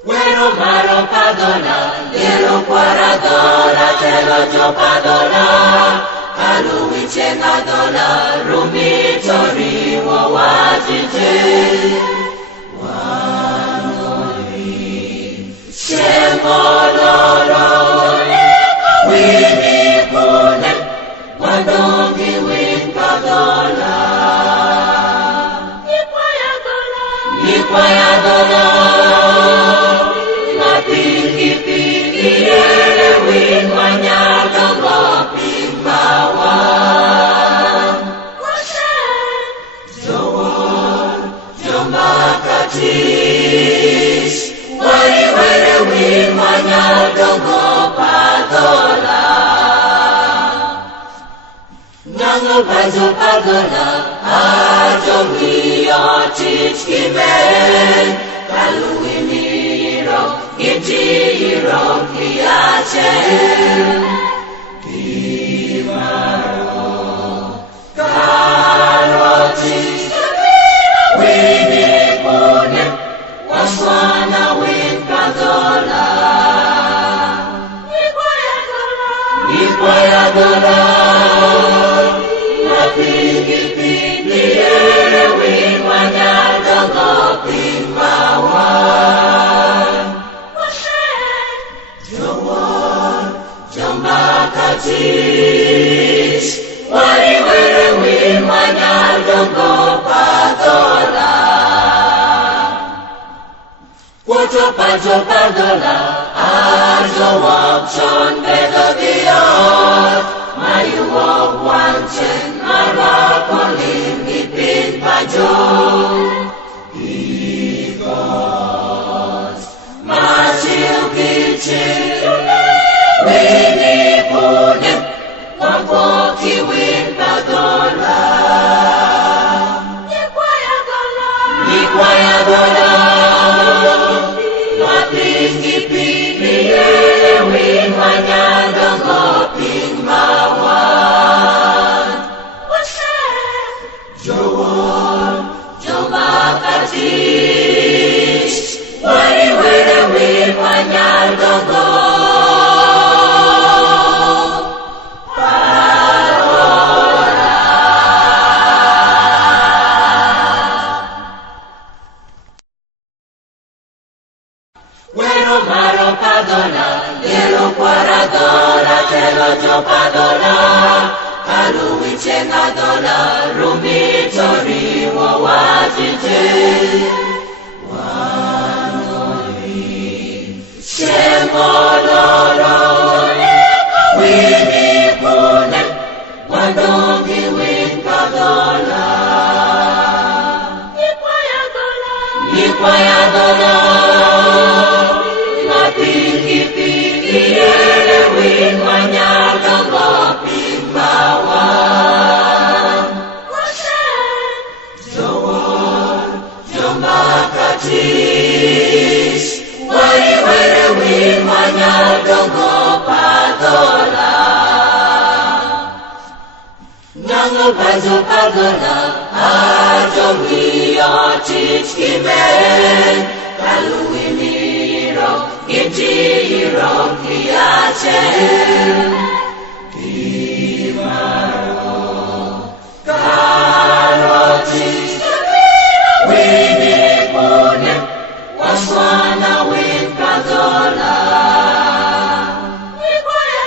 Bueno malo padola, yelo kwaradora, telo jo padola, aluiche nadola, rumi tori wo wajije. Wanoli, shemololo, wini pone, wadongi win padola. Nikwaya dola. Bajo pagola, ajo mio chichime, kaluimiro, gijiro, kiache, kimaro, karoti, wini pone, waswana win pagola, nikwaya dola. Pajo padola, ajo wapchon bedo diot, mayu wap wanchen, marapolim ipin pajo. Because machil kichil, wini punem, wapoki win padola. Nikwaya dola. Bueno malo padola, yelo kwaradora, telo jo padola, aluiche nadola, rumi tori wo wajije. Wanoli, shemololo, wini pone, wadongi win padola. Nikwaya dola. Bajo pagola, ajo mio chichime, kaluimiro, gijiro, kiache, kimaro, karoti, wini pone, waswana win pagola. Nikwaya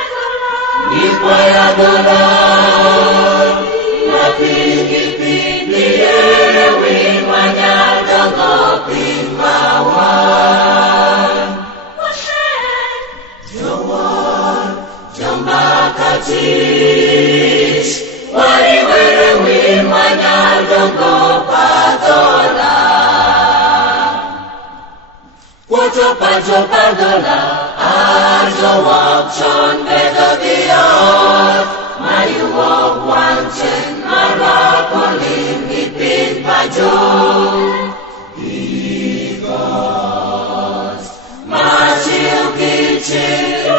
dola. Pajo padola, ajo wapchon bedo diot, mayu wap wanchen, marapolim ipin pajo. Because machil kichil,